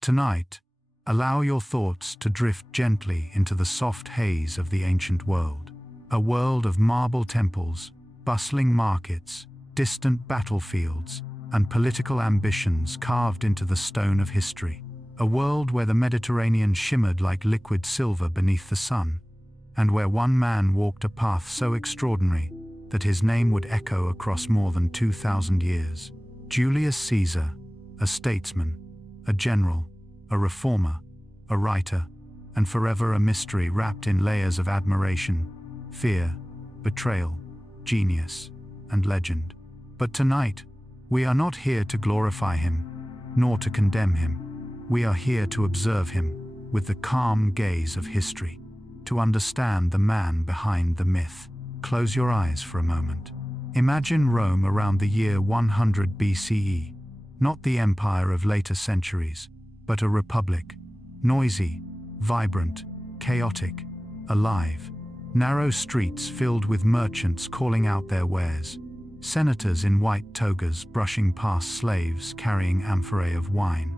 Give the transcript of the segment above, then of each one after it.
Tonight, allow your thoughts to drift gently into the soft haze of the ancient world. A world of marble temples, bustling markets, distant battlefields, and political ambitions carved into the stone of history. A world where the Mediterranean shimmered like liquid silver beneath the sun, and where one man walked a path so extraordinary that his name would echo across more than 2,000 years. Julius Caesar, a statesman, a general, a reformer, a writer, and forever a mystery wrapped in layers of admiration, fear, betrayal, genius, and legend. But tonight, we are not here to glorify him, nor to condemn him. We are here to observe him with the calm gaze of history, to understand the man behind the myth. Close your eyes for a moment. Imagine Rome around the year 100 BCE, not the empire of later centuries, but a republic, noisy, vibrant, chaotic, alive. Narrow streets filled with merchants calling out their wares, senators in white togas brushing past slaves carrying amphorae of wine,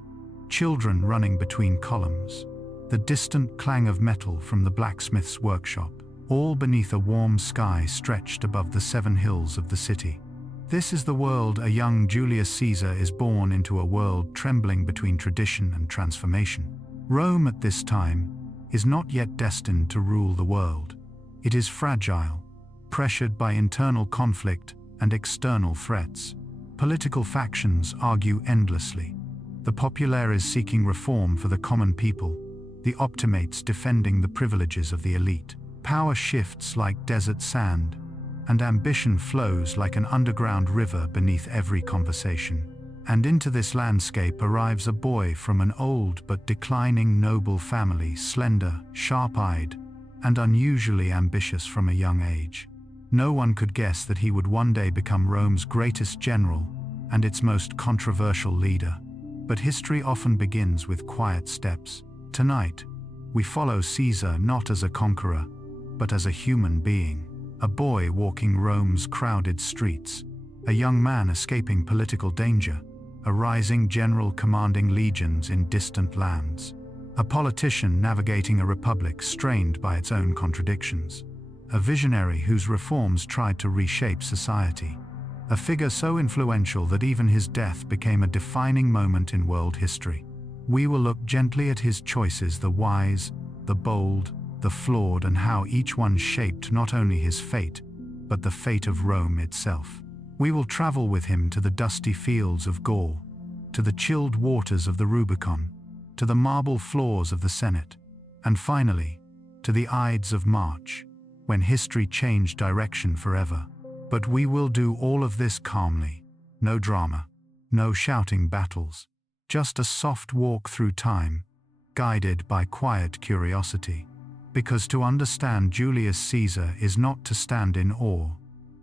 children running between columns, the distant clang of metal from the blacksmith's workshop, all beneath a warm sky stretched above the 7 hills of the city. This is the world a young Julius Caesar is born into, a world trembling between tradition and transformation. Rome at this time is not yet destined to rule the world. It is fragile, pressured by internal conflict and external threats. Political factions argue endlessly. The populares seeking reform for the common people, the optimates defending the privileges of the elite. Power shifts like desert sand, and ambition flows like an underground river beneath every conversation. And into this landscape arrives a boy from an old but declining noble family, slender, sharp-eyed, and unusually ambitious from a young age. No one could guess that he would one day become Rome's greatest general and its most controversial leader. But history often begins with quiet steps. Tonight, we follow Caesar not as a conqueror, but as a human being. A boy walking Rome's crowded streets, a young man escaping political danger, a rising general commanding legions in distant lands, a politician navigating a republic strained by its own contradictions, a visionary whose reforms tried to reshape society, a figure so influential that even his death became a defining moment in world history. We will look gently at his choices, the wise, the bold, the flawed, and how each one shaped not only his fate, but the fate of Rome itself. We will travel with him to the dusty fields of Gaul, to the chilled waters of the Rubicon, to the marble floors of the Senate, and finally, to the Ides of March, when history changed direction forever. But we will do all of this calmly. No drama, no shouting battles, just a soft walk through time, guided by quiet curiosity. Because to understand Julius Caesar is not to stand in awe,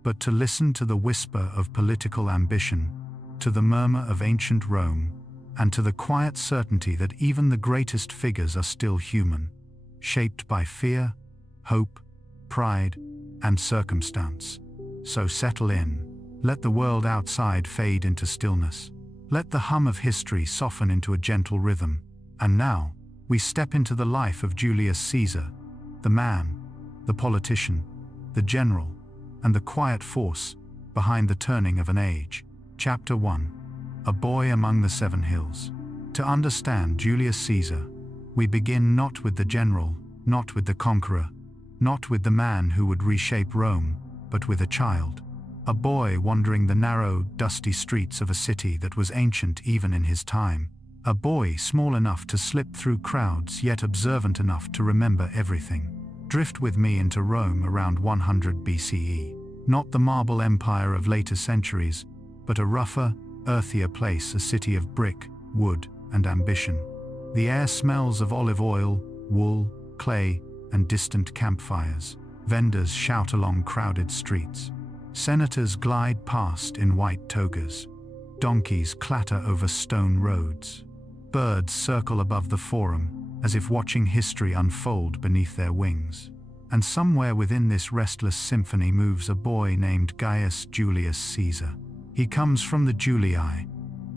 but to listen to the whisper of political ambition, to the murmur of ancient Rome, and to the quiet certainty that even the greatest figures are still human, shaped by fear, hope, pride, and circumstance. So settle in, let the world outside fade into stillness, let the hum of history soften into a gentle rhythm, and now, we step into the life of Julius Caesar, the man, the politician, the general, and the quiet force behind the turning of an age. Chapter 1. A Boy Among the 7 Hills. To understand Julius Caesar, we begin not with the general, not with the conqueror, not with the man who would reshape Rome, but with a child. A boy wandering the narrow, dusty streets of a city that was ancient even in his time. A boy small enough to slip through crowds yet observant enough to remember everything. Drift with me into Rome around 100 BCE. Not the marble empire of later centuries, but a rougher, earthier place, a city of brick, wood, and ambition. The air smells of olive oil, wool, clay, and distant campfires. Vendors shout along crowded streets. Senators glide past in white togas. Donkeys clatter over stone roads. Birds circle above the forum, as if watching history unfold beneath their wings. And somewhere within this restless symphony moves a boy named Gaius Julius Caesar. He comes from the Julii,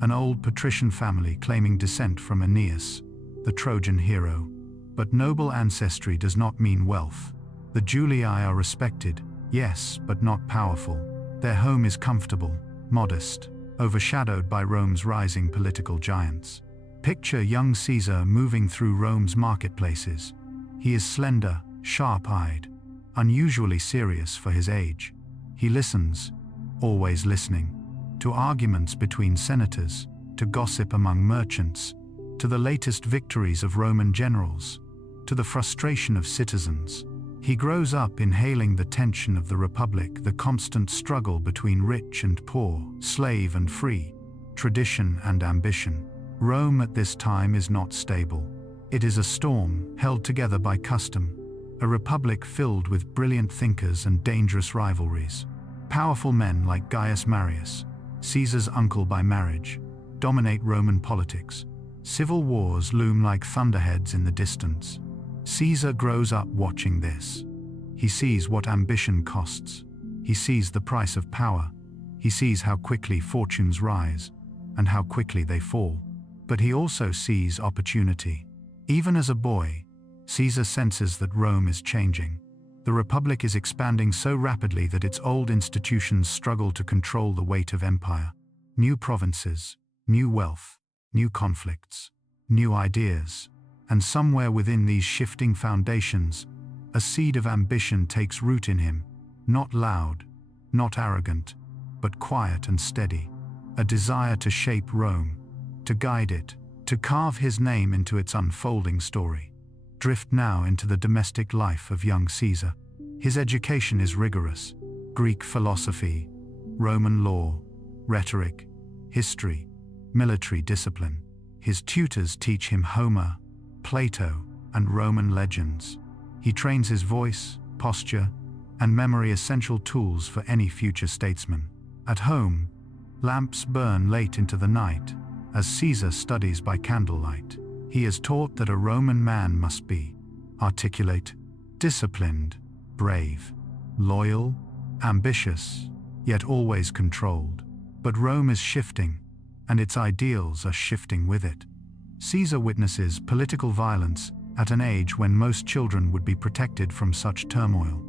an old patrician family claiming descent from Aeneas, the Trojan hero. But noble ancestry does not mean wealth. The Julii are respected, yes, but not powerful. Their home is comfortable, modest, overshadowed by Rome's rising political giants. Picture young Caesar moving through Rome's marketplaces. He is slender, sharp-eyed, unusually serious for his age. He listens, always listening, to arguments between senators, to gossip among merchants, to the latest victories of Roman generals, to the frustration of citizens. He grows up inhaling the tension of the Republic, the constant struggle between rich and poor, slave and free, tradition and ambition. Rome at this time is not stable. It is a storm held together by custom, a republic filled with brilliant thinkers and dangerous rivalries. Powerful men like Gaius Marius, Caesar's uncle by marriage, dominate Roman politics. Civil wars loom like thunderheads in the distance. Caesar grows up watching this. He sees what ambition costs. He sees the price of power. He sees how quickly fortunes rise and how quickly they fall. But he also sees opportunity. Even as a boy, Caesar senses that Rome is changing. The Republic is expanding so rapidly that its old institutions struggle to control the weight of empire. New provinces, new wealth, new conflicts, new ideas. And somewhere within these shifting foundations, a seed of ambition takes root in him, not loud, not arrogant, but quiet and steady. A desire to shape Rome, to guide it, to carve his name into its unfolding story. Drift now into the domestic life of young Caesar. His education is rigorous: Greek philosophy, Roman law, rhetoric, history, military discipline. His tutors teach him Homer, Plato, and Roman legends. He trains his voice, posture, and memory, essential tools for any future statesman. At home, lamps burn late into the night as Caesar studies by candlelight. He is taught that a Roman man must be articulate, disciplined, brave, loyal, ambitious, yet always controlled. But Rome is shifting, and its ideals are shifting with it. Caesar witnesses political violence at an age when most children would be protected from such turmoil.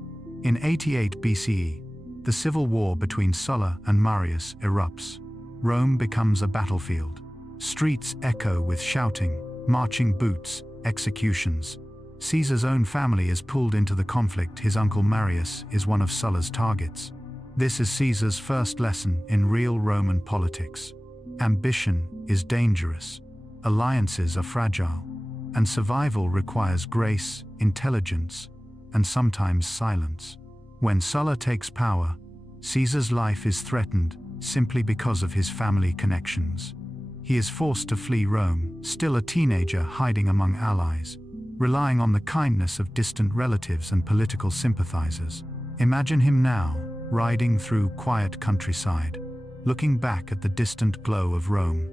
In 88 BCE, the civil war between Sulla and Marius erupts. Rome becomes a battlefield. Streets echo with shouting, marching boots, executions. Caesar's own family is pulled into the conflict. His uncle Marius is one of Sulla's targets. This is Caesar's first lesson in real Roman politics. Ambition is dangerous. Alliances are fragile, and survival requires grace, intelligence, and sometimes silence. When Sulla takes power, Caesar's life is threatened simply because of his family connections. He is forced to flee Rome, still a teenager hiding among allies, relying on the kindness of distant relatives and political sympathizers. Imagine him now, riding through quiet countryside, looking back at the distant glow of Rome,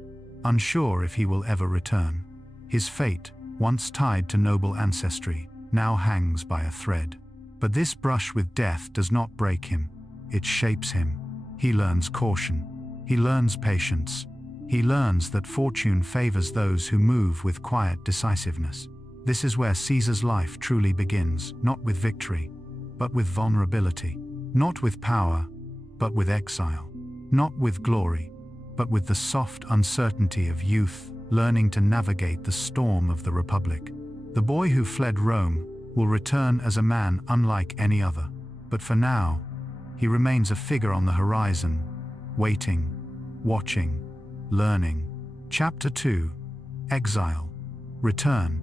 unsure if he will ever return. His fate, once tied to noble ancestry, now hangs by a thread. But this brush with death does not break him, it shapes him. He learns caution. He learns patience. He learns that fortune favors those who move with quiet decisiveness. This is where Caesar's life truly begins, not with victory, but with vulnerability. Not with power, but with exile. Not with glory, but with the soft uncertainty of youth, learning to navigate the storm of the Republic. The boy who fled Rome will return as a man unlike any other. But for now, he remains a figure on the horizon, waiting, watching, learning. Chapter 2: Exile, Return,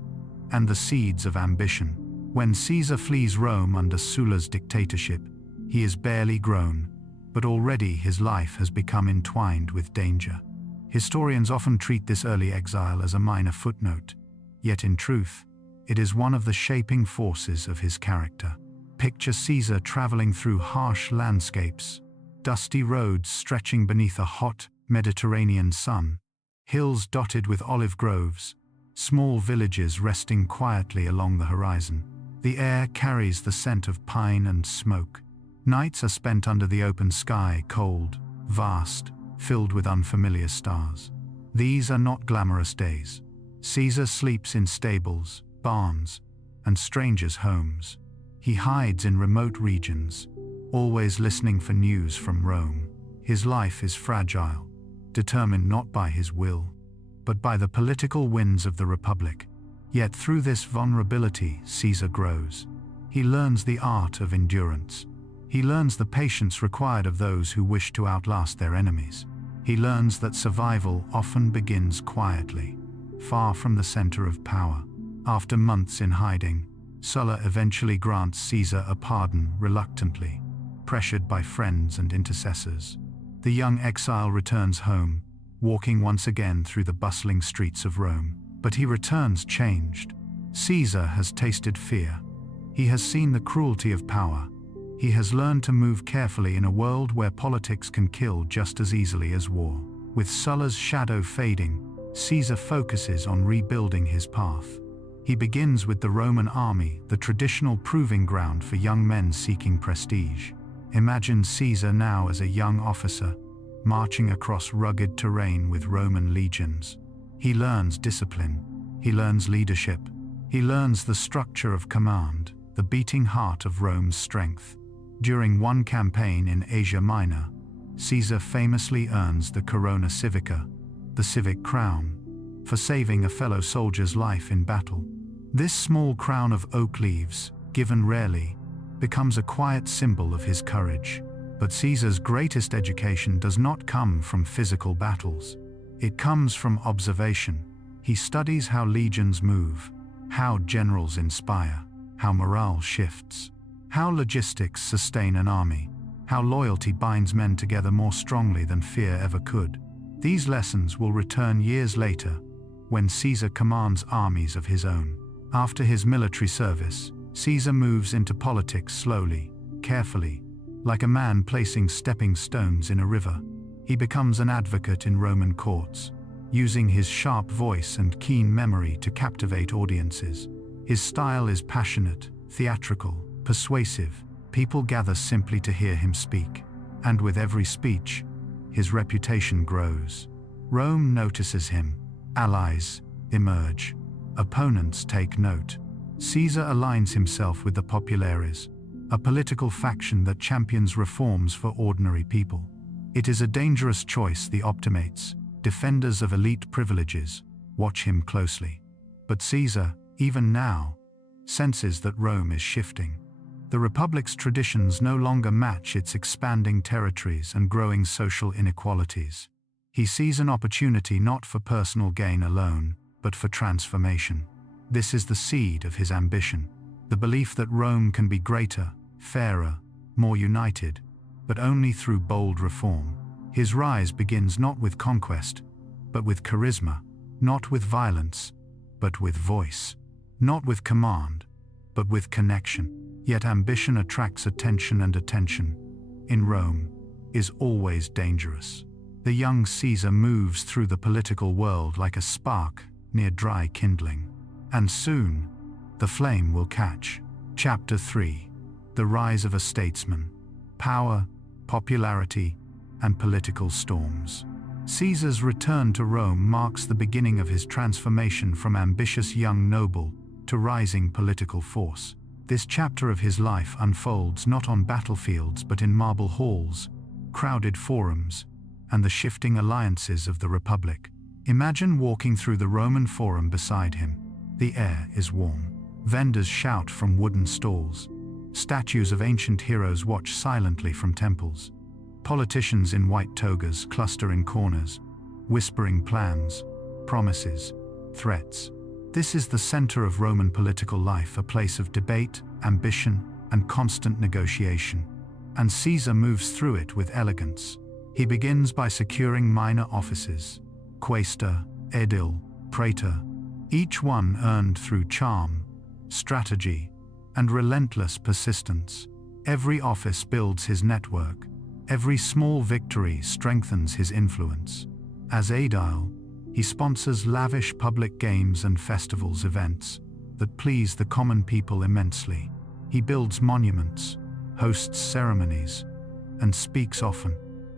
and the Seeds of Ambition. When Caesar flees Rome under Sulla's dictatorship, he is barely grown, but already his life has become entwined with danger. Historians often treat this early exile as a minor footnote, yet in truth, it is one of the shaping forces of his character. Picture Caesar traveling through harsh landscapes, dusty roads stretching beneath a hot Mediterranean sun, hills dotted with olive groves, small villages resting quietly along the horizon. The air carries the scent of pine and smoke. Nights are spent under the open sky, cold, vast, filled with unfamiliar stars. These are not glamorous days. Caesar sleeps in stables, barns, and strangers' homes. He hides in remote regions, always listening for news from Rome. His life is fragile, determined not by his will, but by the political winds of the Republic. Yet through this vulnerability, Caesar grows. He learns the art of endurance. He learns the patience required of those who wish to outlast their enemies. He learns that survival often begins quietly, far from the center of power. After months in hiding, Sulla eventually grants Caesar a pardon reluctantly, pressured by friends and intercessors. The young exile returns home, walking once again through the bustling streets of Rome. But he returns changed. Caesar has tasted fear. He has seen the cruelty of power. He has learned to move carefully in a world where politics can kill just as easily as war. With Sulla's shadow fading, Caesar focuses on rebuilding his path. He begins with the Roman army, the traditional proving ground for young men seeking prestige. Imagine Caesar now as a young officer, marching across rugged terrain with Roman legions. He learns discipline. He learns leadership. He learns the structure of command, the beating heart of Rome's strength. During one campaign in Asia Minor, Caesar famously earns the corona civica, the civic crown, for saving a fellow soldier's life in battle. This small crown of oak leaves, given rarely, becomes a quiet symbol of his courage. But Caesar's greatest education does not come from physical battles. It comes from observation. He studies how legions move, how generals inspire, how morale shifts, how logistics sustain an army, how loyalty binds men together more strongly than fear ever could. These lessons will return years later, when Caesar commands armies of his own. After his military service, Caesar moves into politics slowly, carefully, like a man placing stepping stones in a river. He becomes an advocate in Roman courts, using his sharp voice and keen memory to captivate audiences. His style is passionate, theatrical, persuasive. People gather simply to hear him speak. And with every speech, his reputation grows. Rome notices him. Allies emerge. Opponents take note. Caesar aligns himself with the populares, a political faction that champions reforms for ordinary people. It is a dangerous choice. The optimates, defenders of elite privileges, watch him closely. But Caesar, even now, senses that Rome is shifting. The Republic's traditions no longer match its expanding territories and growing social inequalities. He sees an opportunity not for personal gain alone, but for transformation. This is the seed of his ambition, the belief that Rome can be greater, fairer, more united, but only through bold reform. His rise begins not with conquest, but with charisma, not with violence, but with voice, not with command, but with connection. Yet ambition attracts attention, and attention, in Rome, is always dangerous. The young Caesar moves through the political world like a spark near dry kindling. And soon, the flame will catch. Chapter 3. The Rise of a Statesman. Power, popularity, and political storms. Caesar's return to Rome marks the beginning of his transformation from ambitious young noble to rising political force. This chapter of his life unfolds not on battlefields but in marble halls, crowded forums, and the shifting alliances of the Republic. Imagine walking through the Roman Forum beside him. The air is warm. Vendors shout from wooden stalls. Statues of ancient heroes watch silently from temples. Politicians in white togas cluster in corners, whispering plans, promises, threats. This is the center of Roman political life, a place of debate, ambition, and constant negotiation. And Caesar moves through it with elegance. He begins by securing minor offices: quaestor, aedile, praetor, each one earned through charm, strategy, and relentless persistence. Every office builds his network. Every small victory strengthens his influence. As aedile, he sponsors lavish public games and festivals events that please the common people immensely. He builds monuments, hosts ceremonies, and speaks often.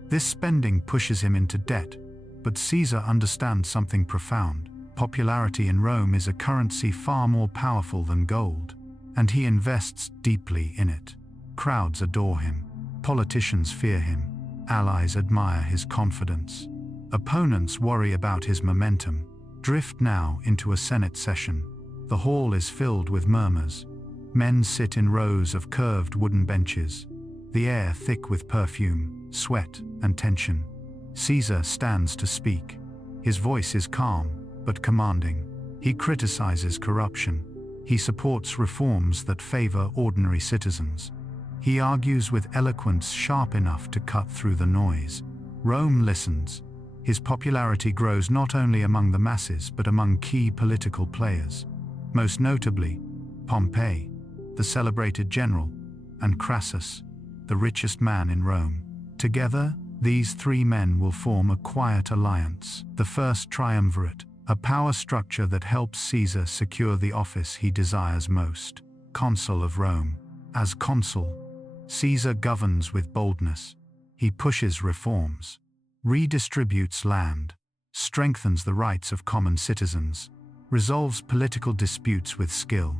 This spending pushes him into debt, But Caesar understands something profound. Popularity in Rome is a currency far more powerful than gold, and he invests deeply in it. Crowds adore him. Politicians fear him. Allies admire his confidence. Opponents worry about his momentum. Drift now into a Senate session. The hall is filled with murmurs. Men sit in rows of curved wooden benches, the air thick with perfume, sweat, and tension. Caesar stands to speak. His voice is calm, but commanding. He criticizes corruption. He supports reforms that favor ordinary citizens. He argues with eloquence sharp enough to cut through the noise. Rome listens. His popularity grows not only among the masses but among key political players. Most notably, Pompey, the celebrated general, and Crassus, the richest man in Rome. Together, these three men will form a quiet alliance, the first triumvirate, a power structure that helps Caesar secure the office he desires most, consul of Rome. As consul, Caesar governs with boldness. He pushes reforms, redistributes land, strengthens the rights of common citizens, resolves political disputes with skill.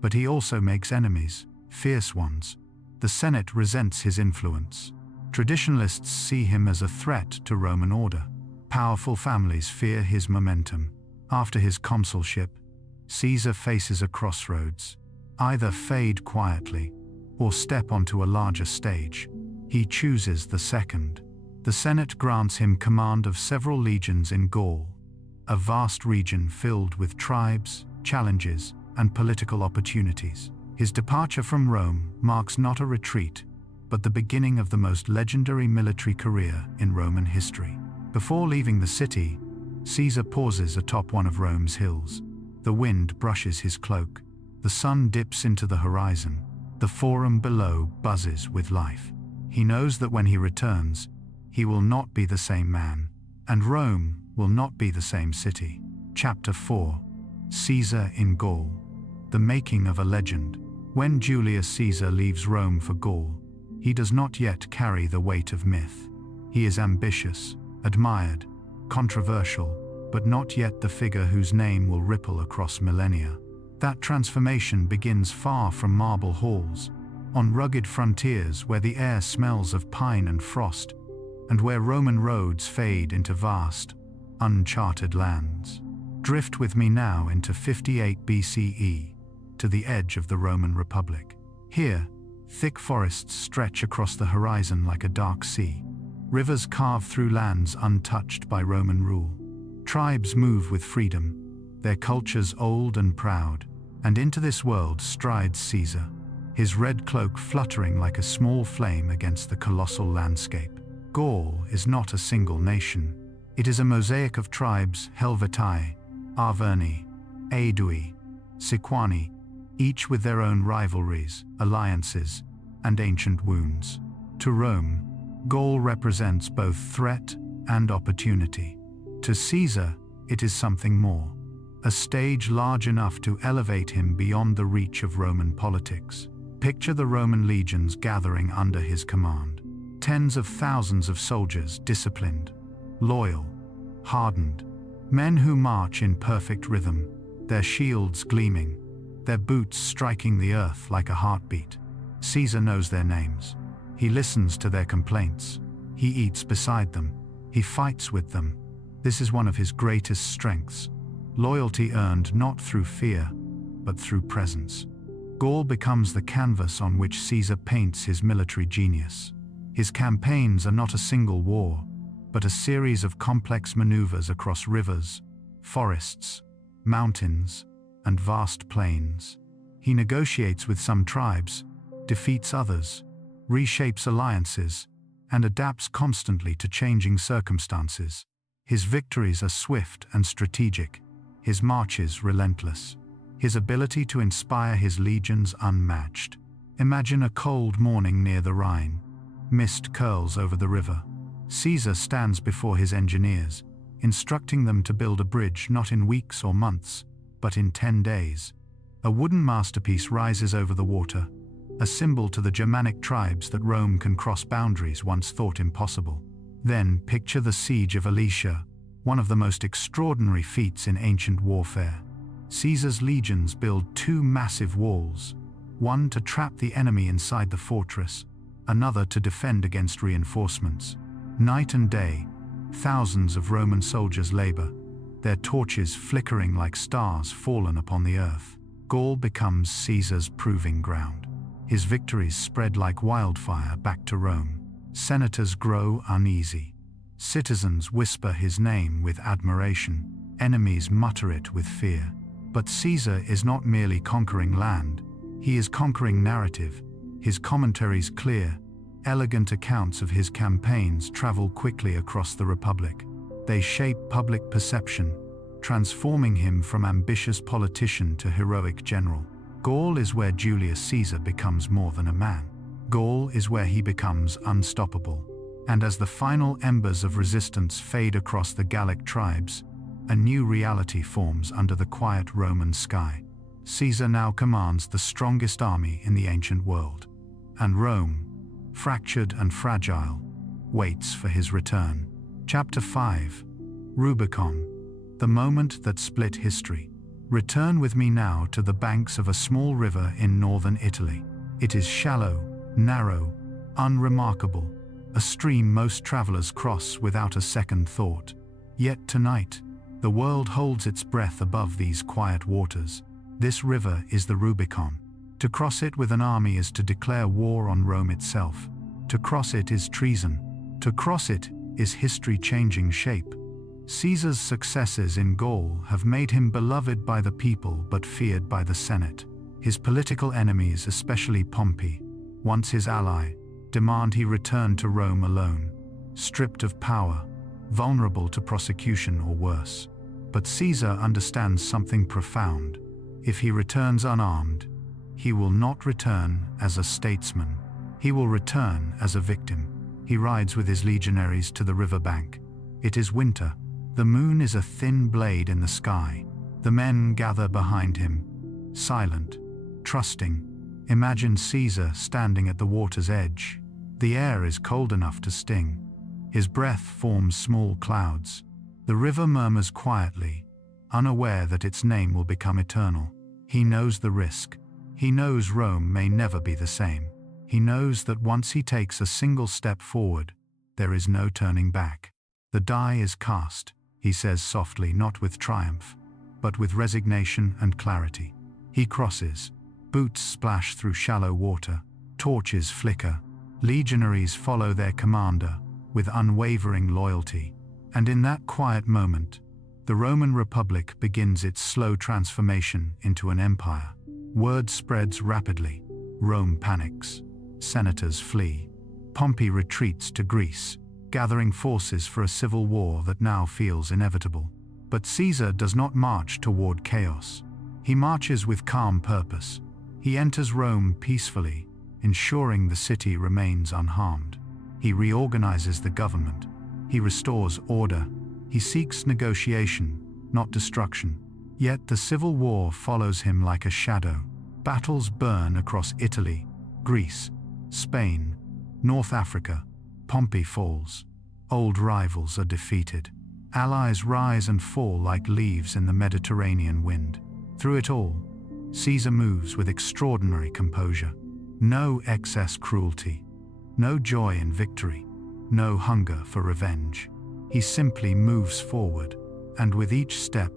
But he also makes enemies, fierce ones. The Senate resents his influence. Traditionalists see him as a threat to Roman order. Powerful families fear his momentum. After his consulship, Caesar faces a crossroads. Either fade quietly, or step onto a larger stage. He chooses the second. The Senate grants him command of several legions in Gaul, a vast region filled with tribes, challenges, and political opportunities. His departure from Rome marks not a retreat, but the beginning of the most legendary military career in Roman history. Before leaving the city, Caesar pauses atop one of Rome's hills. The wind brushes his cloak. The sun dips into the horizon. The forum below buzzes with life. He knows that when he returns, he will not be the same man, and Rome will not be the same city. Chapter 4. Caesar in Gaul. The making of a legend. When Julius Caesar leaves Rome for Gaul, he does not yet carry the weight of myth. He is ambitious, admired, controversial, but not yet the figure whose name will ripple across millennia. That transformation begins far from marble halls, on rugged frontiers where the air smells of pine and frost, and where Roman roads fade into vast, uncharted lands. Drift with me now into 58 BCE, to the edge of the Roman Republic. Here, thick forests stretch across the horizon like a dark sea. Rivers carve through lands untouched by Roman rule. Tribes move with freedom, their cultures old and proud, and into this world strides Caesar, his red cloak fluttering like a small flame against the colossal landscape. Gaul is not a single nation. It is a mosaic of tribes: Helvetii, Arverni, Aedui, Sequani, each with their own rivalries, alliances, and ancient wounds. To Rome, Gaul represents both threat and opportunity. To Caesar, it is something more, a stage large enough to elevate him beyond the reach of Roman politics. Picture the Roman legions gathering under his command. Tens of thousands of soldiers, disciplined, loyal, hardened, men who march in perfect rhythm, their shields gleaming, their boots striking the earth like a heartbeat. Caesar knows their names. He listens to their complaints. He eats beside them. He fights with them. This is one of his greatest strengths. Loyalty earned not through fear, but through presence. Gaul becomes the canvas on which Caesar paints his military genius. His campaigns are not a single war, but a series of complex maneuvers across rivers, forests, mountains, and vast plains. He negotiates with some tribes, defeats others, reshapes alliances, and adapts constantly to changing circumstances. His victories are swift and strategic, his marches relentless, his ability to inspire his legions unmatched. Imagine a cold morning near the Rhine. Mist curls over the river. Caesar stands before his engineers, instructing them to build a bridge not in weeks or months, but in 10 days. A wooden masterpiece rises over the water, a symbol to the Germanic tribes that Rome can cross boundaries once thought impossible. Then picture the siege of Alesia, one of the most extraordinary feats in ancient warfare. Caesar's legions build two massive walls, one to trap the enemy inside the fortress, another to defend against reinforcements. Night and day, thousands of Roman soldiers labor, their torches flickering like stars fallen upon the earth. Gaul becomes Caesar's proving ground. His victories spread like wildfire back to Rome. Senators grow uneasy. Citizens whisper his name with admiration. Enemies mutter it with fear. But Caesar is not merely conquering land. He is conquering narrative. His commentaries clear. Elegant accounts of his campaigns travel quickly across the Republic. They shape public perception, transforming him from ambitious politician to heroic general. Gaul is where Julius Caesar becomes more than a man. Gaul is where he becomes unstoppable. And as the final embers of resistance fade across the Gallic tribes, a new reality forms under the quiet Roman sky. Caesar now commands the strongest army in the ancient world. And Rome, fractured and fragile, waits for his return. Chapter 5. Rubicon. The moment that split history. Return with me now to the banks of a small river in northern Italy. It is shallow, narrow, unremarkable, a stream most travelers cross without a second thought. Yet tonight, the world holds its breath above these quiet waters. This river is the Rubicon. To cross it with an army is to declare war on Rome itself. To cross it is treason. To cross it is history-changing shape. Caesar's successes in Gaul have made him beloved by the people but feared by the Senate. His political enemies, especially Pompey, once his ally, demand he return to Rome alone, stripped of power, vulnerable to prosecution or worse. But Caesar understands something profound. If he returns unarmed, he will not return as a statesman. He will return as a victim. He rides with his legionaries to the riverbank. It is winter. The moon is a thin blade in the sky. The men gather behind him, silent, trusting. Imagine Caesar standing at the water's edge. The air is cold enough to sting. His breath forms small clouds. The river murmurs quietly, unaware that its name will become eternal. He knows the risk. He knows Rome may never be the same. He knows that once he takes a single step forward, there is no turning back. The die is cast, he says softly, not with triumph, but with resignation and clarity. He crosses. Boots splash through shallow water. Torches flicker. Legionaries follow their commander with unwavering loyalty. And in that quiet moment, the Roman Republic begins its slow transformation into an empire. Word spreads rapidly. Rome panics. Senators flee. Pompey retreats to Greece, gathering forces for a civil war that now feels inevitable. But Caesar does not march toward chaos. He marches with calm purpose. He enters Rome peacefully, ensuring the city remains unharmed. He reorganizes the government. He restores order. He seeks negotiation, not destruction. Yet the civil war follows him like a shadow. Battles burn across Italy, Greece, Spain, North Africa. Pompey falls. Old rivals are defeated. Allies rise and fall like leaves in the Mediterranean wind. Through it all, Caesar moves with extraordinary composure. No excess cruelty. No joy in victory. No hunger for revenge. He simply moves forward, and with each step,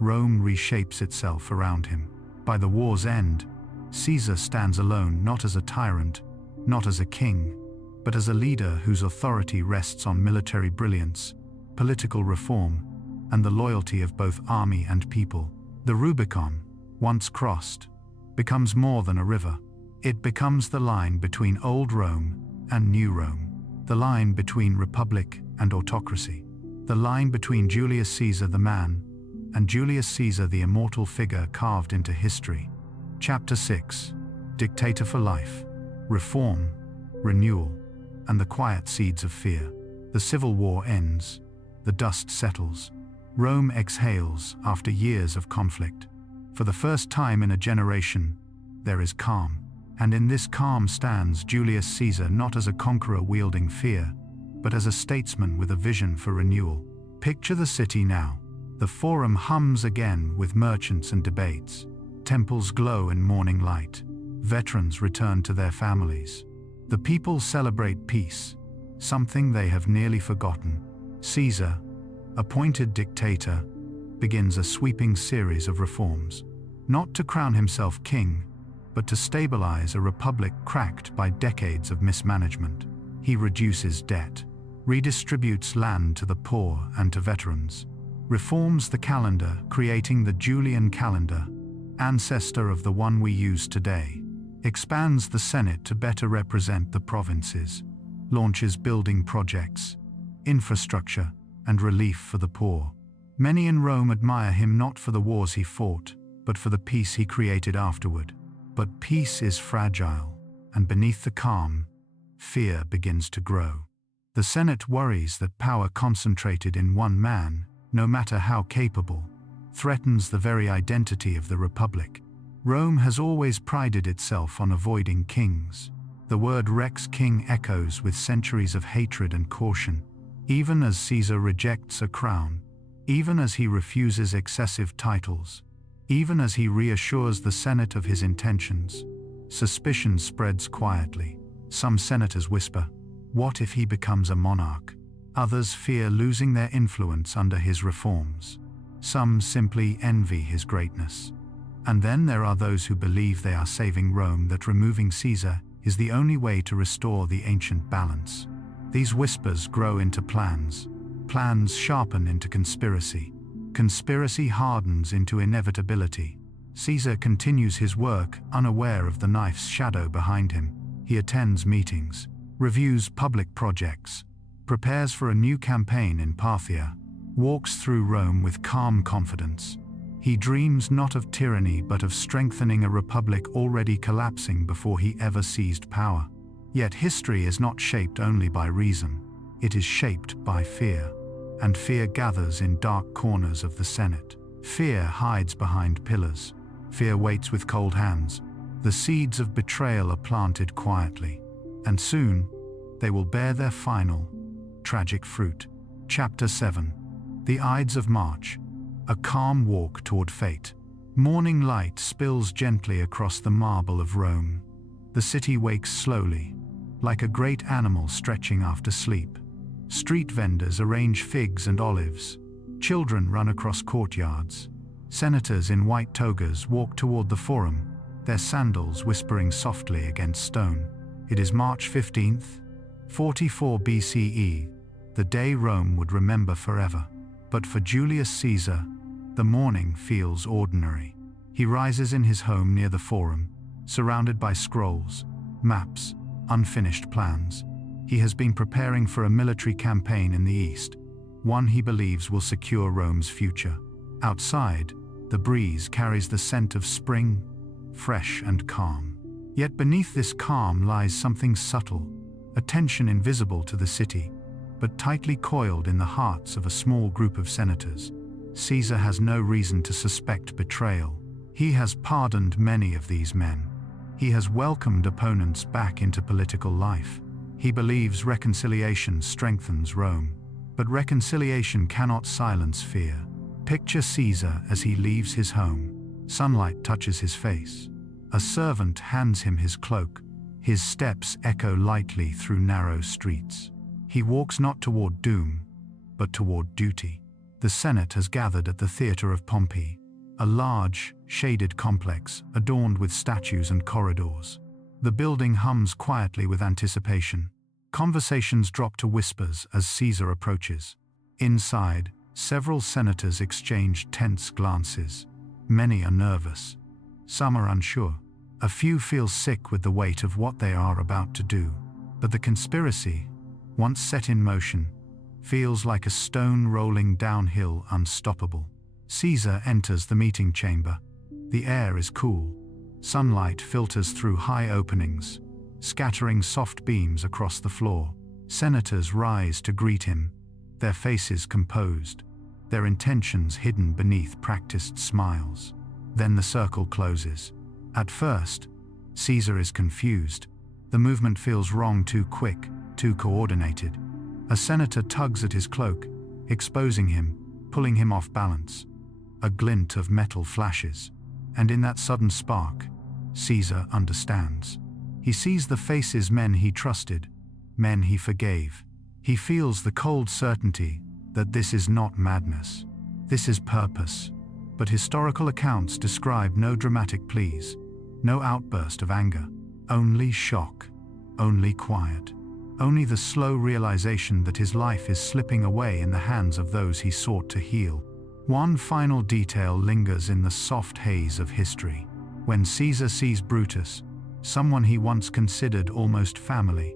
Rome reshapes itself around him. By the war's end, Caesar stands alone, not as a tyrant, not as a king, but as a leader whose authority rests on military brilliance, political reform, and the loyalty of both army and people. The Rubicon, once crossed, becomes more than a river. It becomes the line between old Rome and new Rome, the line between republic and autocracy, the line between Julius Caesar the man and Julius Caesar the immortal figure carved into history. Chapter 6. Dictator for life. Reform, renewal, and the quiet seeds of fear. The civil war ends. The dust settles. Rome exhales after years of conflict. For the first time in a generation, there is calm. And in this calm stands Julius Caesar, not as a conqueror wielding fear, but as a statesman with a vision for renewal. Picture the city now. The forum hums again with merchants and debates. Temples glow in morning light. Veterans return to their families. The people celebrate peace, something they have nearly forgotten. Caesar, appointed dictator, begins a sweeping series of reforms, not to crown himself king, but to stabilize a republic cracked by decades of mismanagement. He reduces debt, redistributes land to the poor and to veterans, reforms the calendar, creating the Julian calendar, ancestor of the one we use today, expands the Senate to better represent the provinces, launches building projects, infrastructure, and relief for the poor. Many in Rome admire him not for the wars he fought, but for the peace he created afterward. But peace is fragile, and beneath the calm, fear begins to grow. The Senate worries that power concentrated in one man, no matter how capable, threatens the very identity of the Republic. Rome has always prided itself on avoiding kings. The word rex king echoes with centuries of hatred and caution. Even as Caesar rejects a crown, even as he refuses excessive titles, even as he reassures the Senate of his intentions, suspicion spreads quietly. Some senators whisper, "What if he becomes a monarch?" Others fear losing their influence under his reforms. Some simply envy his greatness. And then there are those who believe they are saving Rome, that removing Caesar is the only way to restore the ancient balance. These whispers grow into plans. Plans sharpen into conspiracy. Conspiracy hardens into inevitability. Caesar continues his work, unaware of the knife's shadow behind him. He attends meetings, reviews public projects, prepares for a new campaign in Parthia, walks through Rome with calm confidence. He dreams not of tyranny but of strengthening a republic already collapsing before he ever seized power. Yet history is not shaped only by reason. It is shaped by fear. And fear gathers in dark corners of the Senate. Fear hides behind pillars. Fear waits with cold hands. The seeds of betrayal are planted quietly. And soon, they will bear their final, tragic fruit. Chapter 7. The Ides of March. A calm walk toward fate. Morning light spills gently across the marble of Rome. The city wakes slowly, like a great animal stretching after sleep. Street vendors arrange figs and olives. Children run across courtyards. Senators in white togas walk toward the forum, their sandals whispering softly against stone. It is March 15th, 44 BCE, the day Rome would remember forever. But for Julius Caesar, the morning feels ordinary. He rises in his home near the forum, surrounded by scrolls, maps, unfinished plans. He has been preparing for a military campaign in the east, one he believes will secure Rome's future. Outside, the breeze carries the scent of spring, fresh and calm. Yet beneath this calm lies something subtle, a tension invisible to the city, but tightly coiled in the hearts of a small group of senators. Caesar has no reason to suspect betrayal. He has pardoned many of these men. He has welcomed opponents back into political life. He believes reconciliation strengthens Rome. But reconciliation cannot silence fear. Picture Caesar as he leaves his home. Sunlight touches his face. A servant hands him his cloak. His steps echo lightly through narrow streets. He walks not toward doom, but toward duty. The Senate has gathered at the Theatre of Pompey, a large, shaded complex adorned with statues and corridors. The building hums quietly with anticipation. Conversations drop to whispers as Caesar approaches. Inside, several senators exchange tense glances. Many are nervous. Some are unsure. A few feel sick with the weight of what they are about to do. But the conspiracy, once set in motion, feels like a stone rolling downhill, unstoppable. Caesar enters the meeting chamber. The air is cool. Sunlight filters through high openings, scattering soft beams across the floor. Senators rise to greet him, their faces composed, their intentions hidden beneath practiced smiles. Then the circle closes. At first, Caesar is confused. The movement feels wrong, too quick, too coordinated. A senator tugs at his cloak, exposing him, pulling him off balance. A glint of metal flashes, and in that sudden spark, Caesar understands. He sees the faces men he trusted, men he forgave. He feels the cold certainty that this is not madness. This is purpose. But historical accounts describe no dramatic pleas, no outburst of anger, only shock, only quiet, only the slow realization that his life is slipping away in the hands of those he sought to heal. One final detail lingers in the soft haze of history. When Caesar sees Brutus, someone he once considered almost family,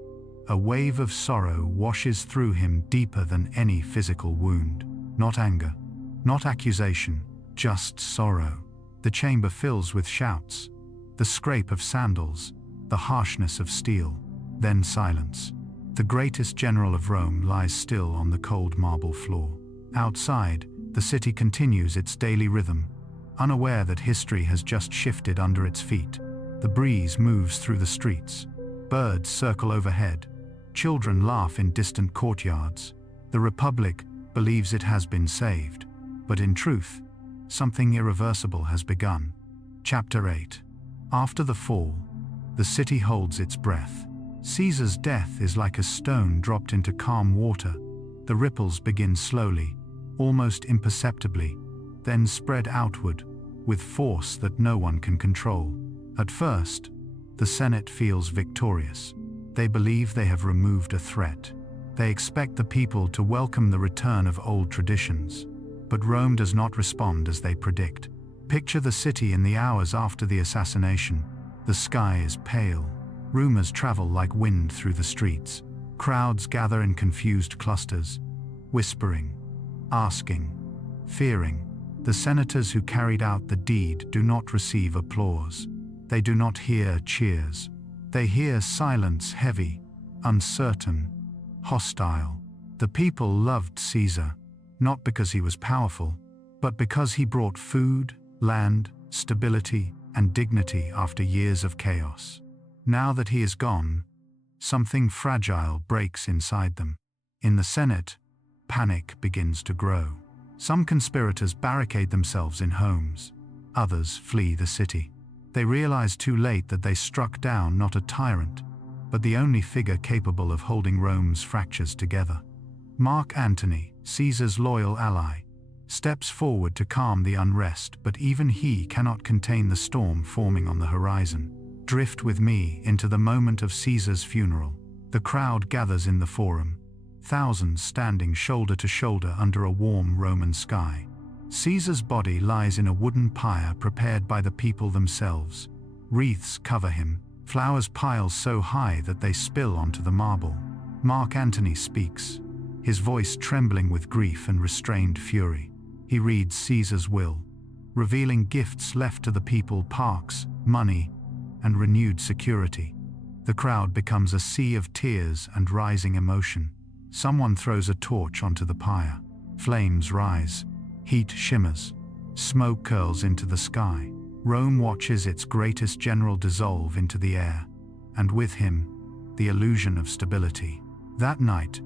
a wave of sorrow washes through him deeper than any physical wound. Not anger, not accusation, just sorrow. The chamber fills with shouts, the scrape of sandals, the harshness of steel, then silence. The greatest general of Rome lies still on the cold marble floor. Outside, the city continues its daily rhythm, unaware that history has just shifted under its feet. The breeze moves through the streets. Birds circle overhead. Children laugh in distant courtyards. The Republic believes it has been saved. But in truth, something irreversible has begun. Chapter 8. After the fall, the city holds its breath. Caesar's death is like a stone dropped into calm water. The ripples begin slowly, almost imperceptibly, then spread outward, with force that no one can control. At first, the Senate feels victorious. They believe they have removed a threat. They expect the people to welcome the return of old traditions. But Rome does not respond as they predict. Picture the city in the hours after the assassination. The sky is pale. Rumors travel like wind through the streets. Crowds gather in confused clusters, whispering, asking, fearing. The senators who carried out the deed do not receive applause. They do not hear cheers. They hear silence, heavy, uncertain, hostile. The people loved Caesar, not because he was powerful, but because he brought food, land, stability, and dignity after years of chaos. Now that he is gone, something fragile breaks inside them. In the Senate, panic begins to grow. Some conspirators barricade themselves in homes. Others flee the city. They realize too late that they struck down not a tyrant, but the only figure capable of holding Rome's fractures together. Mark Antony, Caesar's loyal ally, steps forward to calm the unrest, but even he cannot contain the storm forming on the horizon. Drift with me into the moment of Caesar's funeral. The crowd gathers in the forum, thousands standing shoulder to shoulder under a warm Roman sky. Caesar's body lies in a wooden pyre prepared by the people themselves. Wreaths cover him, flowers pile so high that they spill onto the marble. Mark Antony speaks, his voice trembling with grief and restrained fury. He reads Caesar's will, revealing gifts left to the people, parks, money, and renewed security. The crowd becomes a sea of tears and rising emotion. Someone throws a torch onto the pyre. Flames rise. Heat shimmers. Smoke curls into the sky. Rome watches its greatest general dissolve into the air, and with him, the illusion of stability. That night,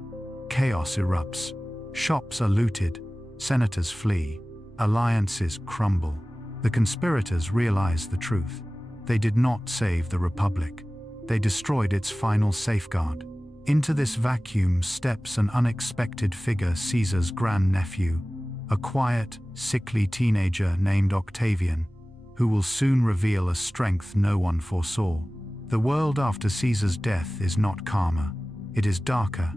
chaos erupts. Shops are looted. Senators flee. Alliances crumble. The conspirators realize the truth. They did not save the Republic. They destroyed its final safeguard. Into this vacuum steps an unexpected figure, Caesar's grandnephew, a quiet, sickly teenager named Octavian, who will soon reveal a strength no one foresaw. The world after Caesar's death is not calmer. It is darker,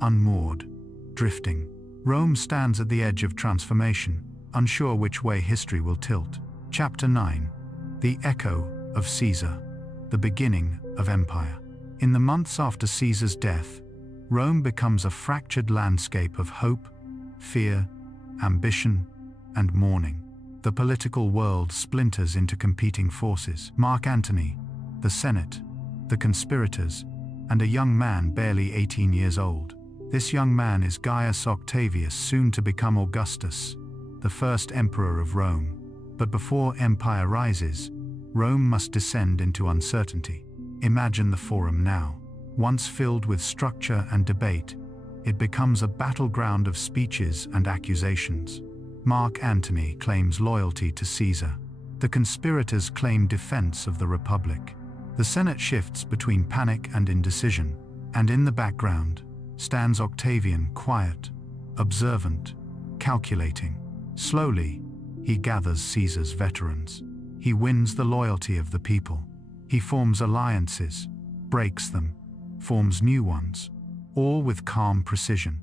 unmoored, drifting. Rome stands at the edge of transformation, unsure which way history will tilt. Chapter 9. The Echo of Caesar, the beginning of empire. In the months after Caesar's death, Rome becomes a fractured landscape of hope, fear, ambition, and mourning. The political world splinters into competing forces. Mark Antony, the Senate, the conspirators, and a young man barely 18 years old. This young man is Gaius Octavius, soon to become Augustus, the first emperor of Rome. But before empire rises, Rome must descend into uncertainty. Imagine the forum now. Once filled with structure and debate, It becomes a battleground of speeches and accusations. Mark Antony claims loyalty to Caesar. The conspirators claim defense of the Republic. The Senate shifts between panic and indecision, and in the background stands Octavian, quiet, observant, calculating. Slowly, he gathers Caesar's veterans. He wins the loyalty of the people. He forms alliances, breaks them, forms new ones, all with calm precision.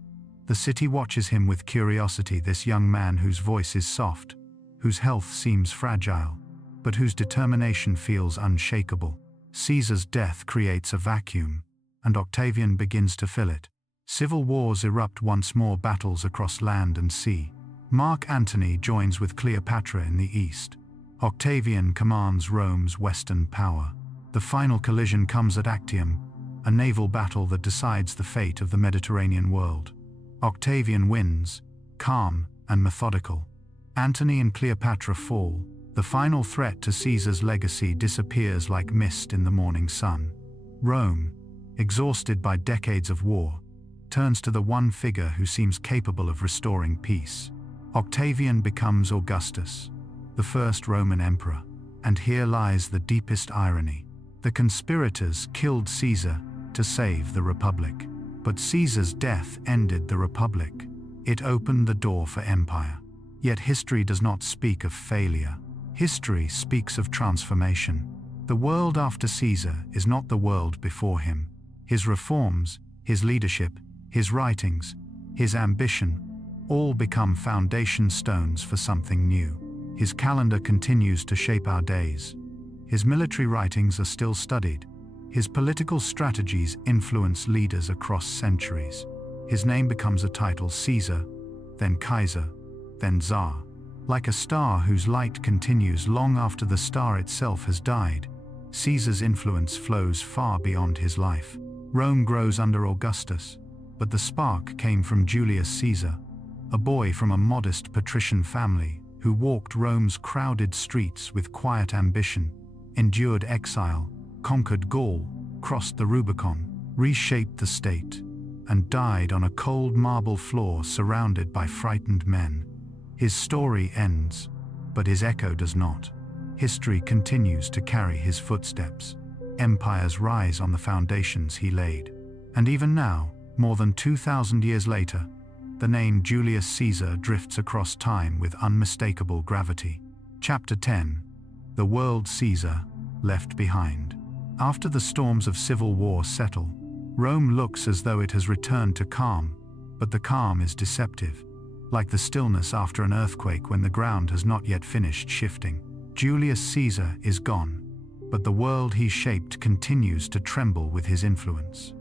The city watches him with curiosity, this young man whose voice is soft, whose health seems fragile, but whose determination feels unshakable. Caesar's death creates a vacuum, and Octavian begins to fill it. Civil wars erupt once more, battles across land and sea. Mark Antony joins with Cleopatra in the east. Octavian commands Rome's western power. The final collision comes at Actium, a naval battle that decides the fate of the Mediterranean world. Octavian wins, calm and methodical. Antony and Cleopatra fall. The final threat to Caesar's legacy disappears like mist in the morning sun. Rome, exhausted by decades of war, turns to the one figure who seems capable of restoring peace. Octavian becomes Augustus, the first Roman emperor. And here lies the deepest irony. The conspirators killed Caesar to save the Republic. But Caesar's death ended the Republic. It opened the door for empire. Yet history does not speak of failure. History speaks of transformation. The world after Caesar is not the world before him. His reforms, his leadership, his writings, his ambition, all become foundation stones for something new. His calendar continues to shape our days. His military writings are still studied. His political strategies influence leaders across centuries. His name becomes a title: Caesar, then Kaiser, then Tsar. Like a star whose light continues long after the star itself has died, Caesar's influence flows far beyond his life. Rome grows under Augustus, but the spark came from Julius Caesar, a boy from a modest patrician family who walked Rome's crowded streets with quiet ambition, endured exile, conquered Gaul, crossed the Rubicon, reshaped the state, and died on a cold marble floor surrounded by frightened men. His story ends, but his echo does not. History continues to carry his footsteps. Empires rise on the foundations he laid. And even now, more than 2,000 years later, the name Julius Caesar drifts across time with unmistakable gravity. Chapter 10. The World Caesar Left Behind. After the storms of civil war settle, Rome looks as though it has returned to calm, but the calm is deceptive. Like the stillness after an earthquake when the ground has not yet finished shifting. Julius Caesar is gone, but the world he shaped continues to tremble with his influence.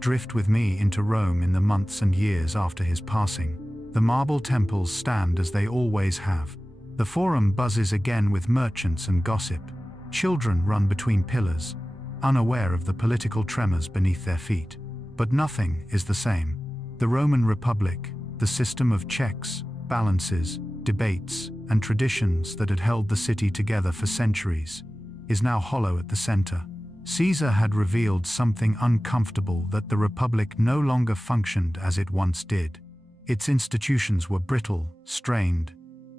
Drift with me into Rome in the months and years after his passing. The marble temples stand as they always have. The forum buzzes again with merchants and gossip. Children run between pillars, unaware of the political tremors beneath their feet. But nothing is the same. The Roman Republic, the system of checks, balances, debates, and traditions that had held the city together for centuries, is now hollow at the center. Caesar had revealed something uncomfortable, that the Republic no longer functioned as it once did. Its institutions were brittle, strained,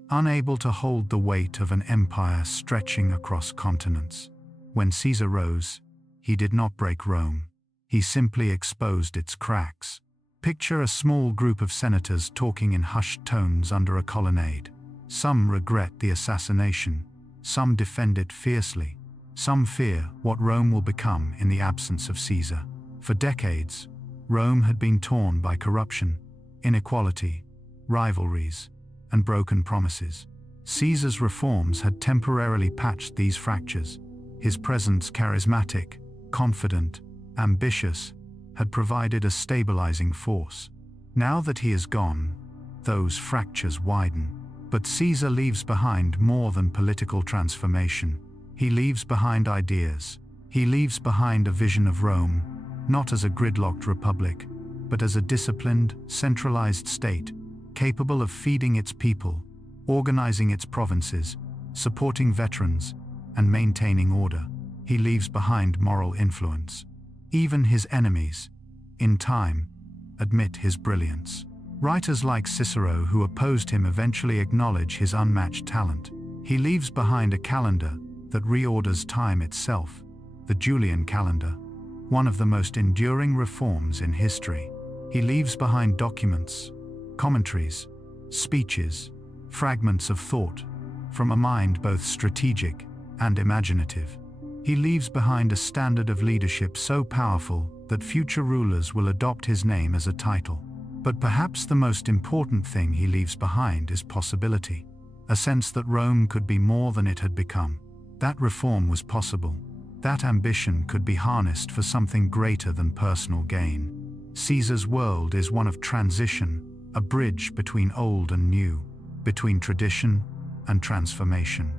unable to hold the weight of an empire stretching across continents. When Caesar rose, he did not break Rome. He simply exposed its cracks. Picture a small group of senators talking in hushed tones under a colonnade. Some regret the assassination, some defend it fiercely, some fear what Rome will become in the absence of Caesar. For decades, Rome had been torn by corruption, inequality, rivalries, and broken promises. Caesar's reforms had temporarily patched these fractures. His presence, charismatic, confident, ambitious, had provided a stabilizing force. Now that he is gone, those fractures widen. But Caesar leaves behind more than political transformation. He leaves behind ideas. He leaves behind a vision of Rome, not as a gridlocked republic, but as a disciplined, centralized state, capable of feeding its people, organizing its provinces, supporting veterans, and maintaining order. He leaves behind moral influence. Even his enemies, in time, admit his brilliance. Writers like Cicero, who opposed him, eventually acknowledge his unmatched talent. He leaves behind a calendar that reorders time itself, the Julian calendar, one of the most enduring reforms in history. He leaves behind documents, commentaries, speeches, fragments of thought, from a mind both strategic and imaginative. He leaves behind a standard of leadership so powerful that future rulers will adopt his name as a title. But perhaps the most important thing he leaves behind is possibility, a sense that Rome could be more than it had become. That reform was possible. That ambition could be harnessed for something greater than personal gain. Caesar's world is one of transition, a bridge between old and new, between tradition and transformation,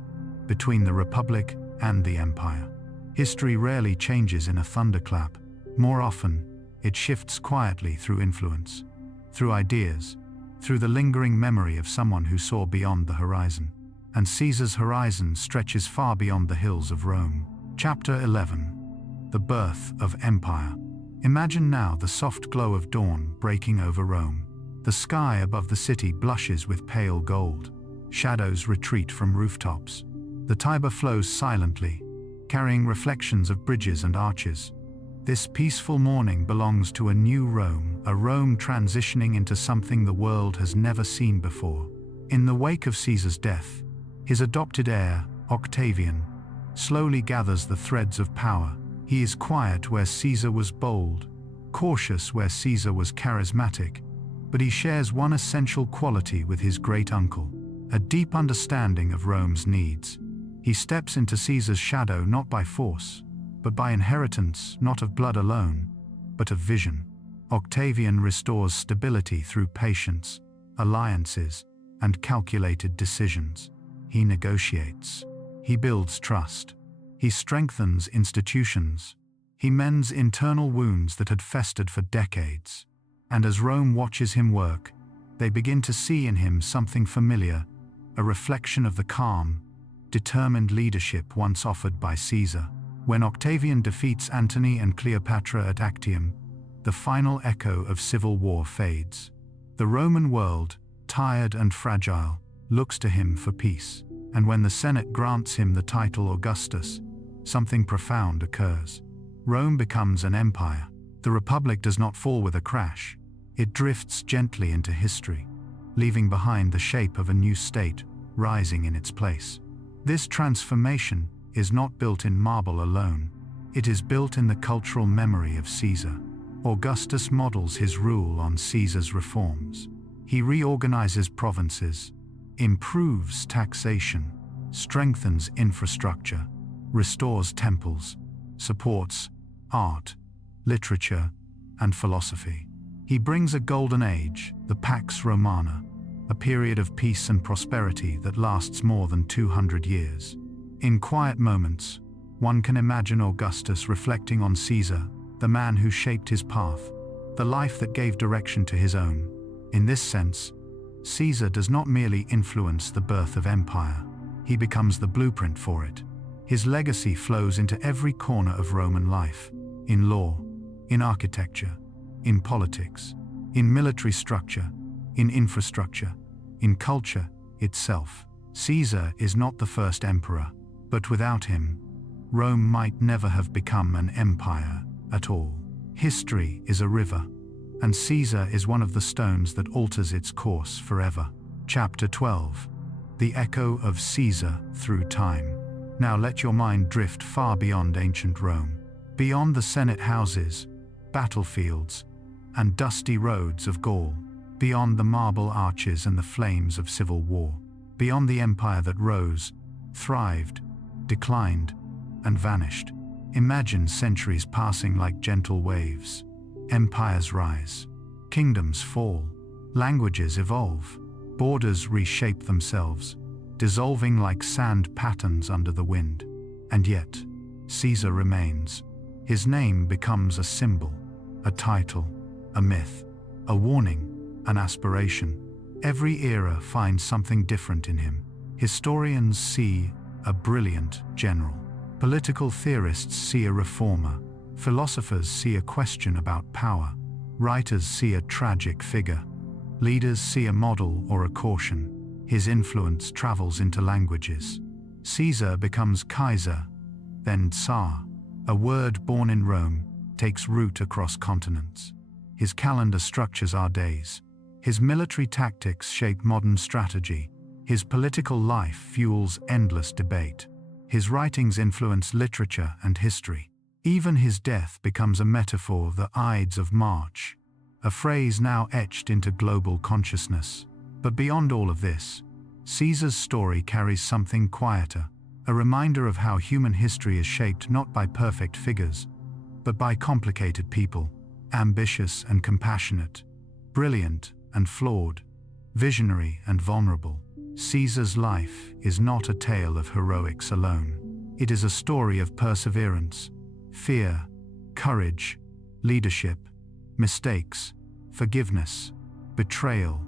between the Republic and the Empire. History rarely changes in a thunderclap. More often, it shifts quietly through influence, through ideas, through the lingering memory of someone who saw beyond the horizon. And Caesar's horizon stretches far beyond the hills of Rome. Chapter 11. The Birth of Empire. Imagine now the soft glow of dawn breaking over Rome. The sky above the city blushes with pale gold. Shadows retreat from rooftops. The Tiber flows silently, carrying reflections of bridges and arches. This peaceful morning belongs to a new Rome, a Rome transitioning into something the world has never seen before. In the wake of Caesar's death, his adopted heir, Octavian, slowly gathers the threads of power. He is quiet where Caesar was bold, cautious where Caesar was charismatic, but he shares one essential quality with his great-uncle, a deep understanding of Rome's needs. He steps into Caesar's shadow not by force, but by inheritance, not of blood alone, but of vision. Octavian restores stability through patience, alliances, and calculated decisions. He negotiates. He builds trust. He strengthens institutions. He mends internal wounds that had festered for decades. And as Rome watches him work, they begin to see in him something familiar, a reflection of the calm, determined leadership once offered by Caesar. When Octavian defeats Antony and Cleopatra at Actium, the final echo of civil war fades. The Roman world, tired and fragile, looks to him for peace. And when the Senate grants him the title Augustus, something profound occurs. Rome becomes an empire. The Republic does not fall with a crash. It drifts gently into history, leaving behind the shape of a new state rising in its place. This transformation is not built in marble alone. It is built in the cultural memory of Caesar. Augustus models his rule on Caesar's reforms. He reorganizes provinces, improves taxation, strengthens infrastructure, restores temples, supports art, literature, and philosophy. He brings a golden age, the Pax Romana, a period of peace and prosperity that lasts more than 200 years. In quiet moments, one can imagine Augustus reflecting on Caesar, the man who shaped his path, the life that gave direction to his own. In this sense, Caesar does not merely influence the birth of empire, he becomes the blueprint for it. His legacy flows into every corner of Roman life, in law, in architecture, in politics, in military structure, in infrastructure, in culture itself. Caesar is not the first emperor, but without him, Rome might never have become an empire at all. History is a river, and Caesar is one of the stones that alters its course forever. Chapter 12. The Echo of Caesar Through Time. Now let your mind drift far beyond ancient Rome, beyond the Senate houses, battlefields, and dusty roads of Gaul, beyond the marble arches and the flames of civil war, beyond the empire that rose, thrived, declined, and vanished. Imagine centuries passing like gentle waves. Empires rise, kingdoms fall, languages evolve, borders reshape themselves, dissolving like sand patterns under the wind. And yet, Caesar remains. His name becomes a symbol, a title, a myth, a warning, an aspiration. Every era finds something different in him. Historians see a brilliant general. Political theorists see a reformer. Philosophers see a question about power. Writers see a tragic figure. Leaders see a model or a caution. His influence travels into languages. Caesar becomes Kaiser, then Tsar. A word born in Rome takes root across continents. His calendar structures our days. His military tactics shape modern strategy. His political life fuels endless debate. His writings influence literature and history. Even his death becomes a metaphor, the Ides of March, a phrase now etched into global consciousness. But beyond all of this, Caesar's story carries something quieter, a reminder of how human history is shaped not by perfect figures, but by complicated people, ambitious and compassionate, brilliant and flawed, visionary and vulnerable. Caesar's life is not a tale of heroics alone. It is a story of perseverance, fear, courage, leadership, mistakes, forgiveness, betrayal,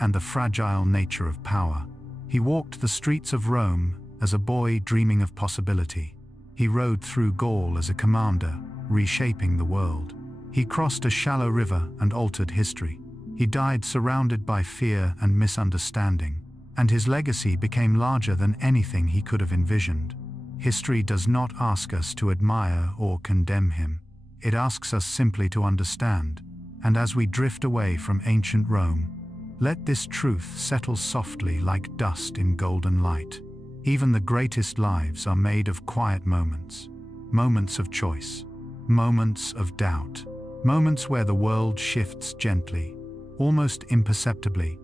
and the fragile nature of power. He walked the streets of Rome as a boy dreaming of possibility. He rode through Gaul as a commander, reshaping the world. He crossed a shallow river and altered history. He died surrounded by fear and misunderstanding, and his legacy became larger than anything he could have envisioned. History does not ask us to admire or condemn him. It asks us simply to understand. And as we drift away from ancient Rome, let this truth settle softly like dust in golden light. Even the greatest lives are made of quiet moments. Moments of choice. Moments of doubt. Moments where the world shifts gently, almost imperceptibly,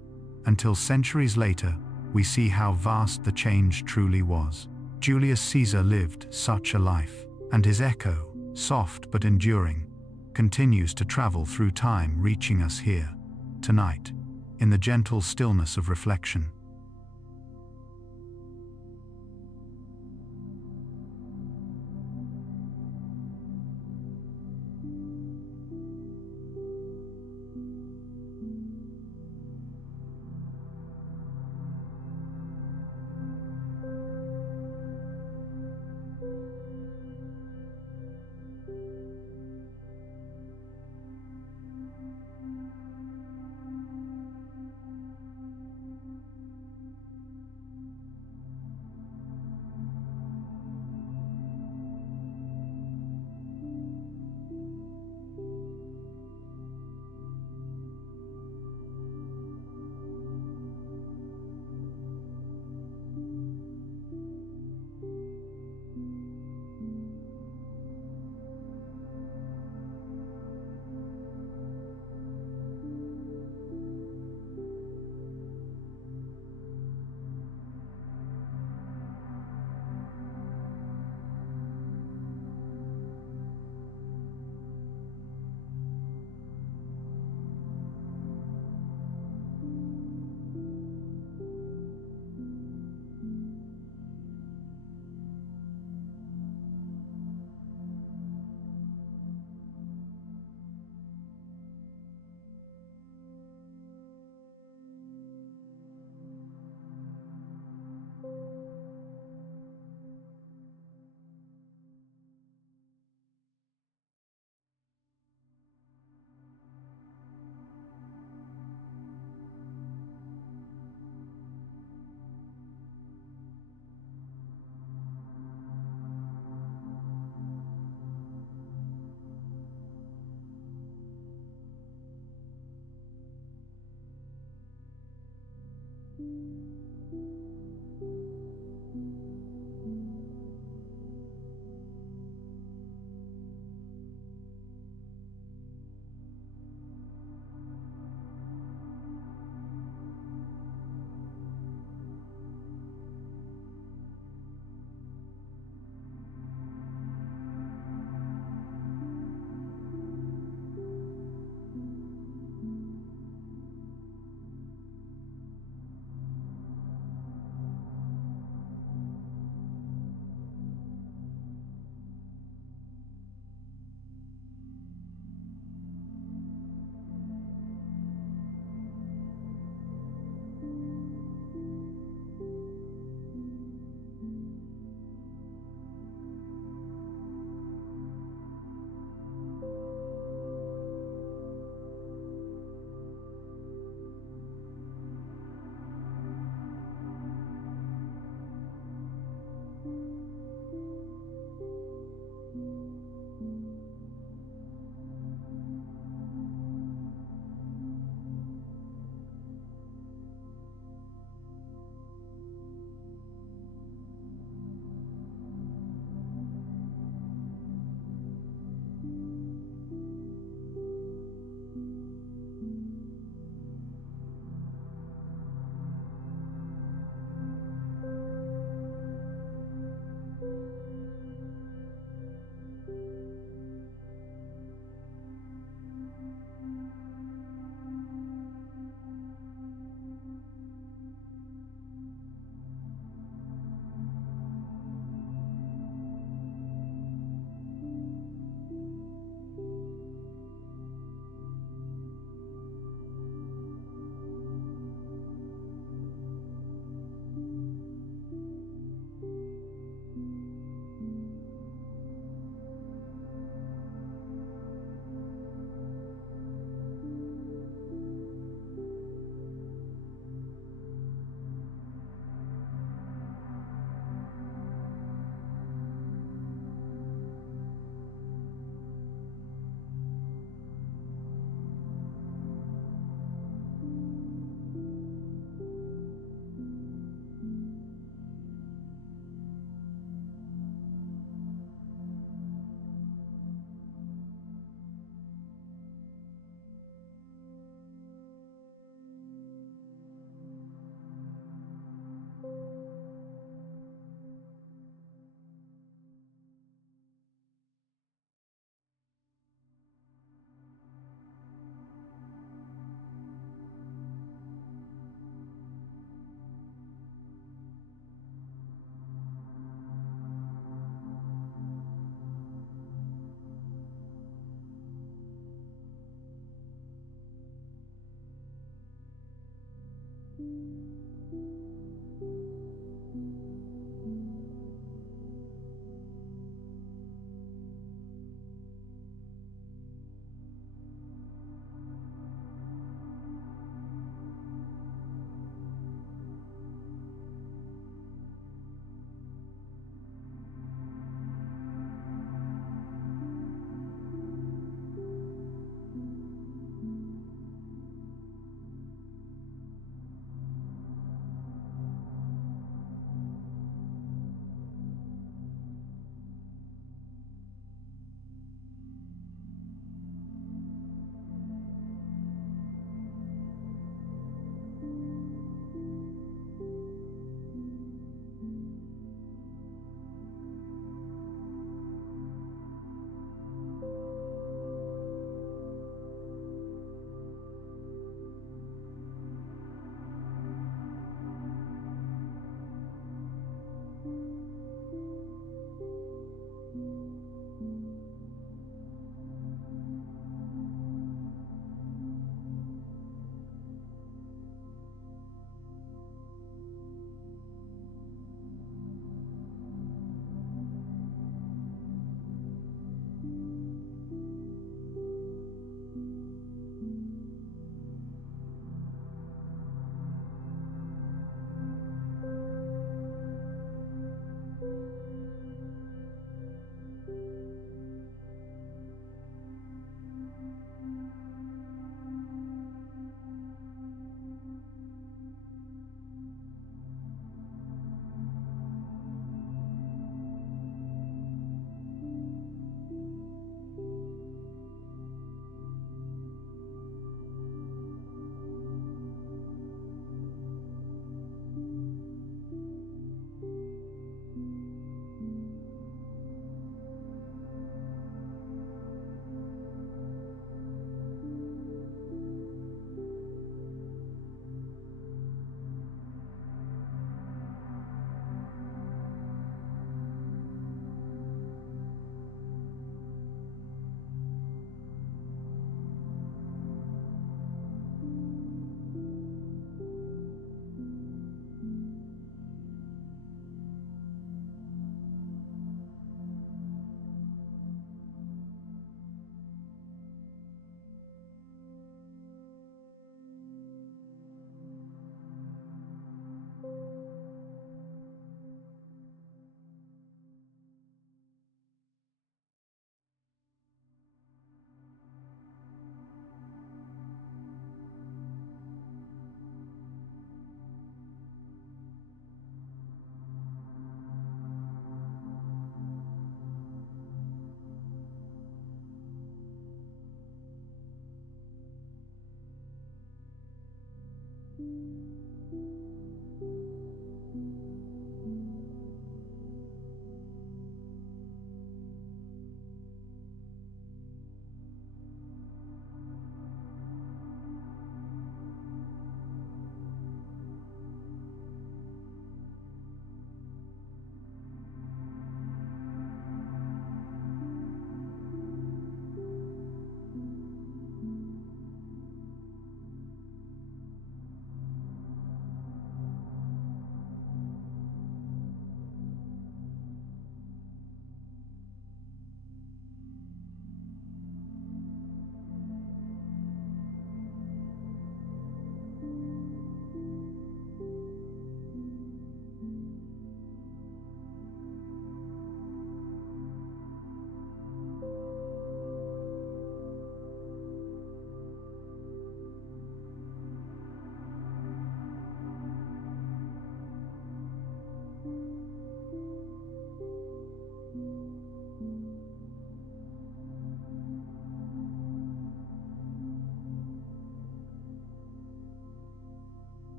until centuries later, we see how vast the change truly was. Julius Caesar lived such a life, and his echo, soft but enduring, continues to travel through time, reaching us here, tonight, in the gentle stillness of reflection.